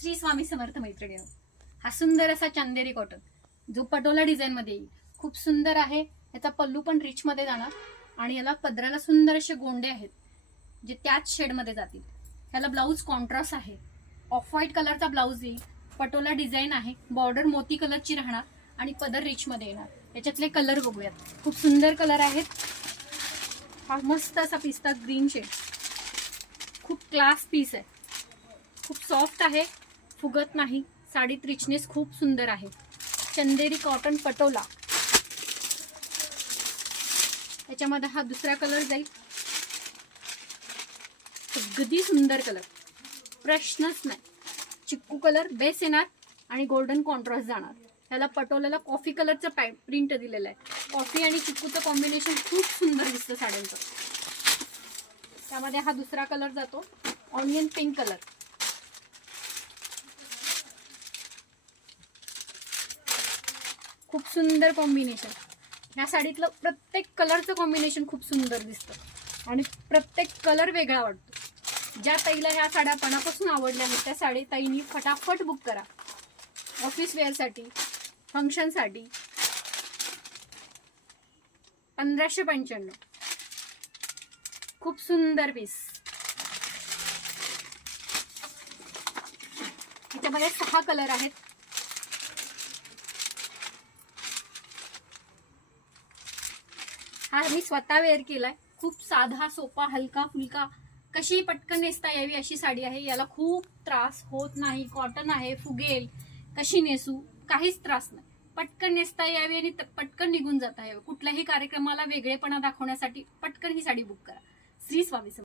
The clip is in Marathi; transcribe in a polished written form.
श्री स्वामी समर्थ मैत्रिणींनो, हा सुंदर असा चंदेरी कॉटन जो पटोला डिझाइन मध्ये येईल. खूप सुंदर आहे. याचा पल्लू पण रिच मध्ये जाणार आणि याला पदराला सुंदर असे गोंडे आहेत जे त्याच शेड मध्ये जातील. याला ब्लाऊज कॉन्ट्रास्ट आहे. ऑफ व्हाईट कलरचा ब्लाऊज येईल. पटोला डिझाइन आहे. बॉर्डर मोती कलरची राहणार आणि पदर रिच मध्ये येणार. याच्यातले कलर बघूयात. खूप सुंदर कलर आहेत. हा मस्त असा पिस्ता ग्रीन शेड, खूप क्लास पीस आहे. खूप सॉफ्ट आहे, फुगत नाही. साडीत रिचनेस खूप सुंदर आहे. चंदेरी कॉटन पटोला. याच्यामध्ये हा दुसरा कलर जाईल. अगदी सुंदर कलर, प्रश्नच नाही. चिक्कू कलर बेस येणार आणि गोल्डन कॉन्ट्रास्ट जाणार. त्याला पटोल्याला कॉफी कलरचं प्रिंट दिलेलं आहे. कॉफी आणि चिक्कूचं कॉम्बिनेशन खूप सुंदर दिसतं साड्यांचं. त्यामध्ये हा दुसरा कलर जातो, ऑनियन पिंक कलर. खूप सुंदर कॉम्बिनेशन. ह्या साडीतलं प्रत्येक कलरचं कॉम्बिनेशन खूप सुंदर दिसतं आणि प्रत्येक कलर वेगळा वाटतो. ज्या ताईला ह्या साड्या मनापासून आवडल्या आहेत त्या साडी ताईंनी फटाफट बुक करा. ऑफिस वेअरसाठी, फंक्शनसाठी. 1595. खूप सुंदर पीस. याच्यामध्ये 6 कलर आहेत. हा मी स्वतः वेअर केलाय. खूप साधा, सोपा, हलका फुलका, कशी पटकन नेसता यावी अशी साडी आहे. याला खूप त्रास होत नाही. कॉटन आहे, फुगेल, कशी नेसू, काहीच त्रास नाही. पटकन नेसता यावी आणि पटकन निघून जाता यावी. कुठल्याही कार्यक्रमाला वेगळेपणा दाखवण्यासाठी पटकन ही साडी बुक करा. श्री स्वामी समर्थ.